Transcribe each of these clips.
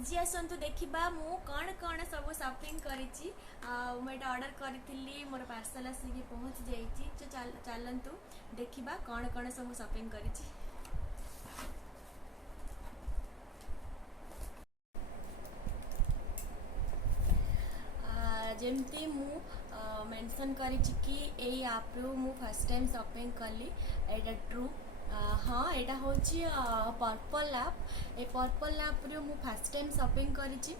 आज आसतु देखा मु कौन कौन सब शॉपिंग करी ऑर्डर करी मोर पार्सल आसिक पहुँची जाइए। चलतु देखा कौन कौन सब शॉपिंग करी। जमती मु मेंशन करी कि यही आप रु फर्स्ट टाइम शॉपिंग कली एटा ट्रू। हाँ यहाँ हूँ पर्पल आप ए पर्पल आप रु फर्स्ट टाइम शॉपिंग करी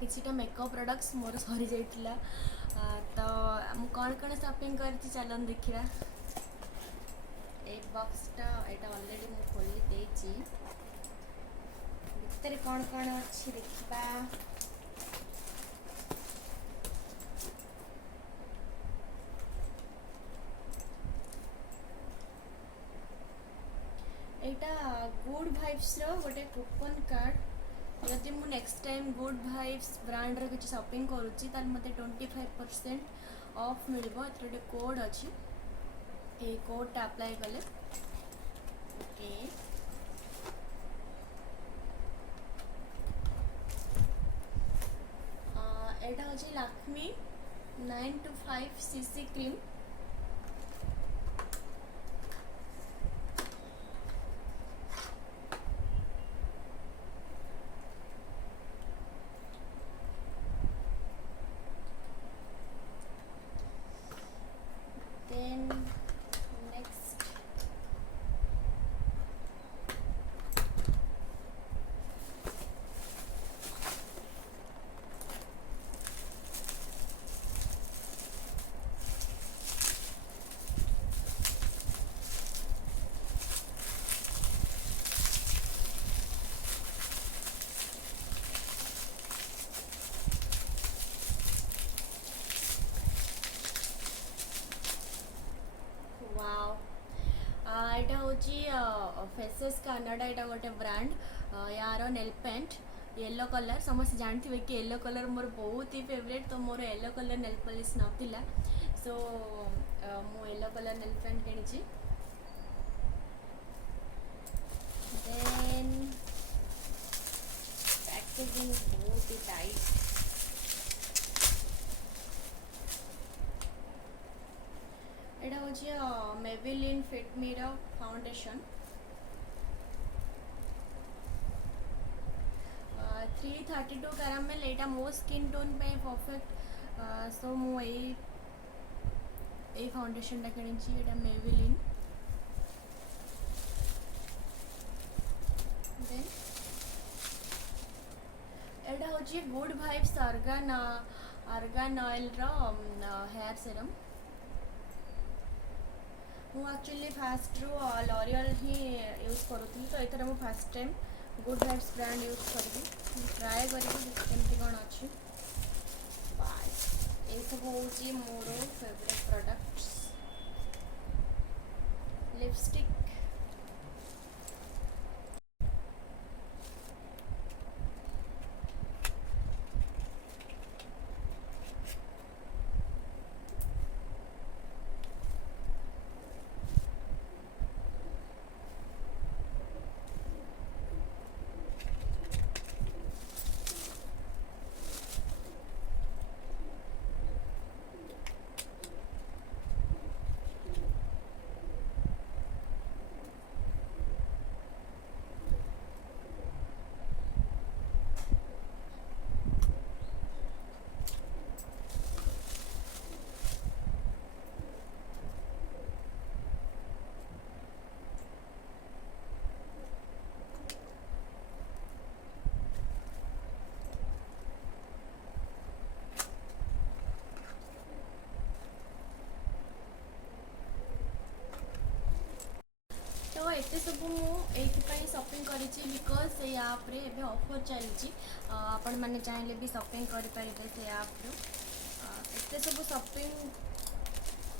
किसीटा मेकअप प्रोडक्ट्स मोर सरी जाइतिला। तो मु कौन कौन शॉपिंग करी चलन देखा। ए बॉक्सटा एटा ऑलरेडी मु खोली देछि भितर कौन कौन अच्छी देखा। यहाँ गुड भाइब्स गोटे कूपन कार्ड जदि मु next time good vibes brand रो किसी शॉपिंग करुच्ची मत 25% ऑफ मिल। गोटे कोड अच्छी ये कोडटा अप्लाई कले ओके। यहाँ हूँ Lakshmi 925 CC cream. Then next यहाँ हूँ फेसेस कनाडा यहाँ गोटे ब्रांड यार नेल पेंट येलो कलर समस्त जानते कि येलो कलर मोर बहुत ही फेवरेट। तो मोर येलो कलर नेल पॉलिश नाला सो मु येलो कलर नेल पेंट किणी। देन पैकेजिंग बहुत ही टाइट। यहाँ हूँ Maybelline fit me foundation 332 caramel यहाँ मो स्किन टोन पे परफेक्ट। सो मुझे फाउंडेशन टा किणी यहाँ मेबेलिन। देन यहाँ हूँ good vibes argan oil hair serum. मु एक्चुअली फास्ट रू लॉरियल ही यूज करूँ तो ये मुझे fast time good vibes brand use करी ट्राए करी कौन अच्छी। ये सब हूँ मोर फेवरेट प्रोडक्ट्स। लिपस्टिक एत सब मुझे शॉपिंग करी बिकज से आप रे एबे ऑफर चलती आपण मैंने चाहिए भी शॉपिंग करेंगे से आप एत सब शॉपिंग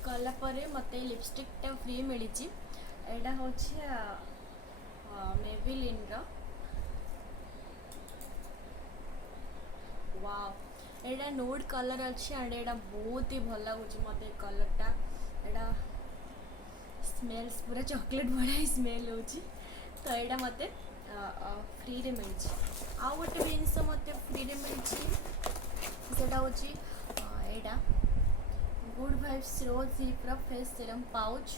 कलापर मत लिपस्टिक टा फ्री मिली। यहाँ हूँ मेबेलिन वाव यहाँ नोड कलर अच्छी एंड यहाँ बहुत ही भल लगुच मत कलरटा। यहाँ स्मेल्स पूरा चॉकलेट बड़ा स्मेल हो तो यहाँ मत फ्री रे मिली। आउ गोटे भी जिनिस मत फ्री मिली सेटा हूँ यहाँ गुड वाइब्स रोज हिप्र फेस सीरम पाउच